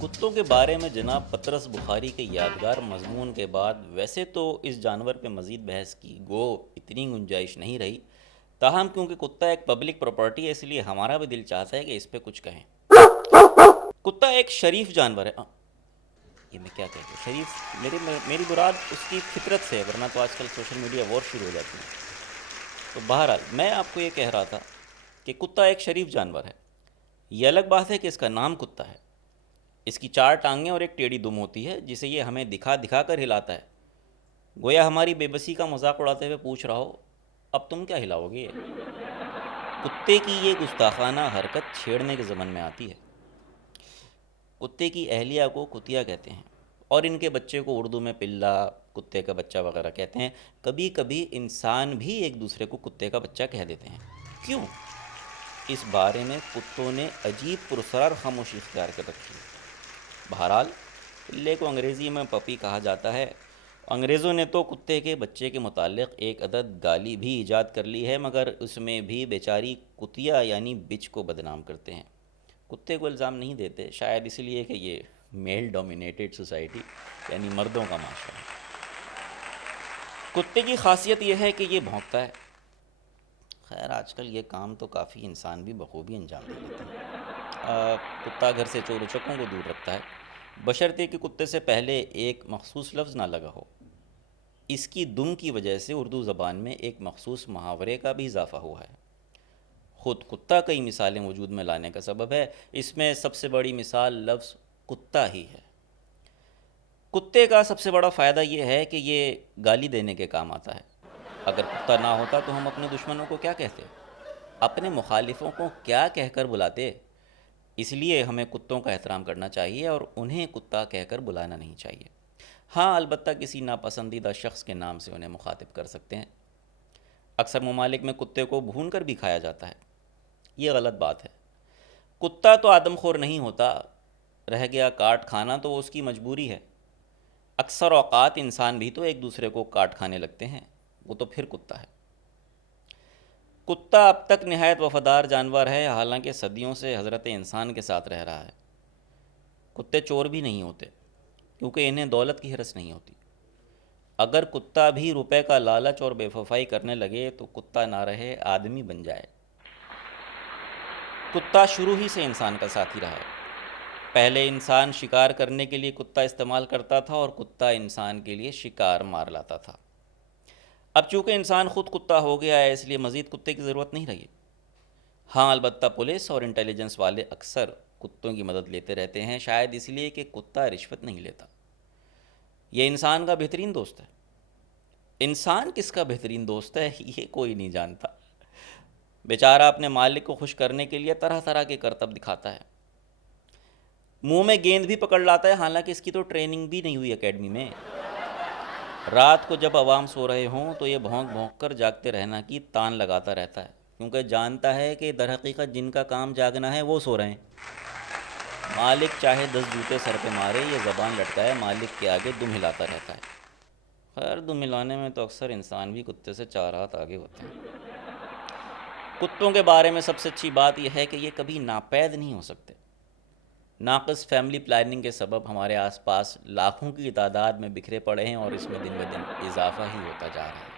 کتوں کے بارے میں جناب پطرس بخاری کے یادگار مضمون کے بعد ویسے تو اس جانور پہ مزید بحث کی گو اتنی گنجائش نہیں رہی، تاہم کیونکہ کتا ایک پبلک پراپرٹی ہے اس لیے ہمارا بھی دل چاہتا ہے کہ اس پہ کچھ کہیں۔ کتا ایک شریف جانور ہے۔ یہ میں کیا کہتا ہوں شریف، میری مراد اس کی فطرت سے ہے، ورنہ تو آج کل سوشل میڈیا وار شروع ہو جاتی ہے۔ تو بہرحال میں آپ کو یہ کہہ رہا تھا کہ کتا ایک شریف جانور ہے۔ یہ الگ بات ہے کہ اس کا نام کتا ہے۔ اس کی 4 ٹانگیں اور ایک ٹیڑھی دم ہوتی ہے جسے یہ ہمیں دکھا دکھا کر ہلاتا ہے، گویا ہماری بے بسی کا مذاق اڑاتے ہوئے پوچھ رہا ہو اب تم کیا ہلاؤ گے؟ کتے کی یہ گستاخانہ حرکت چھیڑنے کے ضمن میں آتی ہے۔ کتے کی اہلیہ کو کتیا کہتے ہیں اور ان کے بچے کو اردو میں پلا، کتے کا بچہ وغیرہ کہتے ہیں۔ کبھی کبھی انسان بھی ایک دوسرے کو کتے کا بچہ کہہ دیتے ہیں۔ کیوں؟ اس بارے میں کتوں نے عجیب پرسرار خاموشی اختیار کر رکھی ہے۔ بہرحال پلے کو انگریزی میں پپی کہا جاتا ہے۔ انگریزوں نے تو کتے کے بچے کے متعلق ایک عدد گالی بھی ایجاد کر لی ہے، مگر اس میں بھی بیچاری کتیا یعنی بچ کو بدنام کرتے ہیں۔ کتے کو الزام نہیں دیتے، شاید اس لیے کہ یہ میل ڈومینیٹڈ سوسائٹی یعنی مردوں کا معاشرہ ہے۔ کتے کی خاصیت یہ ہے کہ یہ بھونکتا ہے۔ خیر آج کل یہ کام تو کافی انسان بھی بخوبی انجام دے لیتے ہیں۔ کتا گھر سے چور اچکوں کو دور رکھتا ہے، بشرطے کہ کتے سے پہلے ایک مخصوص لفظ نہ لگا ہو۔ اس کی دم کی وجہ سے اردو زبان میں ایک مخصوص محاورے کا بھی اضافہ ہوا ہے۔ خود کتا کئی مثالیں وجود میں لانے کا سبب ہے، اس میں سب سے بڑی مثال لفظ کتا ہی ہے۔ کتے کا سب سے بڑا فائدہ یہ ہے کہ یہ گالی دینے کے کام آتا ہے۔ اگر کتا نہ ہوتا تو ہم اپنے دشمنوں کو کیا کہتے، اپنے مخالفوں کو کیا کہہ کر بلاتے؟ اس لیے ہمیں کتوں کا احترام کرنا چاہیے اور انہیں کتا کہہ کر بلانا نہیں چاہیے۔ ہاں البتہ کسی ناپسندیدہ شخص کے نام سے انہیں مخاطب کر سکتے ہیں۔ اکثر ممالک میں کتے کو بھون کر بھی کھایا جاتا ہے، یہ غلط بات ہے۔ کتا تو آدم خور نہیں ہوتا، رہ گیا کاٹ کھانا تو وہ اس کی مجبوری ہے۔ اکثر اوقات انسان بھی تو ایک دوسرے کو کاٹ کھانے لگتے ہیں، وہ تو پھر کتا ہے۔ کتا اب تک نہایت وفادار جانور ہے، حالانکہ صدیوں سے حضرت انسان کے ساتھ رہ رہا ہے۔ کتے چور بھی نہیں ہوتے کیونکہ انہیں دولت کی ہرس نہیں ہوتی۔ اگر کتا بھی روپے کا لالچ اور بے وفائی کرنے لگے تو کتا نہ رہے آدمی بن جائے۔ کتا شروع ہی سے انسان کا ساتھی رہا ہے۔ پہلے انسان شکار کرنے کے لیے کتا استعمال کرتا تھا اور کتا انسان کے لیے شکار مار لاتا تھا۔ اب چونکہ انسان خود کتا ہو گیا ہے اس لیے مزید کتے کی ضرورت نہیں رہی۔ ہاں البتہ پولیس اور انٹیلیجنس والے اکثر کتوں کی مدد لیتے رہتے ہیں، شاید اس لیے کہ کتا رشوت نہیں لیتا۔ یہ انسان کا بہترین دوست ہے۔ انسان کس کا بہترین دوست ہے یہ کوئی نہیں جانتا۔ بیچارہ اپنے مالک کو خوش کرنے کے لیے طرح طرح کے کرتب دکھاتا ہے۔ منہ میں گیند بھی پکڑ لاتا ہے، حالانکہ اس کی تو ٹریننگ بھی نہیں ہوئی اکیڈمی میں۔ رات کو جب عوام سو رہے ہوں تو یہ بھونک بھونک کر جاگتے رہنا کی تان لگاتا رہتا ہے، کیونکہ جانتا ہے کہ در حقیقت جن کا کام جاگنا ہے وہ سو رہے ہیں۔ مالک چاہے 10 جوتے سر پہ مارے، یہ زبان لٹکائے مالک کے آگے دم ہلاتا رہتا ہے۔ خیر دم ہلانے میں تو اکثر انسان بھی کتے سے 4 ہاتھ آگے ہوتے ہیں۔ کتوں کے بارے میں سب سے اچھی بات یہ ہے کہ یہ کبھی ناپید نہیں ہو سکتے۔ ناقص فیملی پلاننگ کے سبب ہمارے آس پاس لاکھوں کی تعداد میں بکھرے پڑے ہیں اور اس میں دن بہ دن اضافہ ہی ہوتا جا رہا ہے۔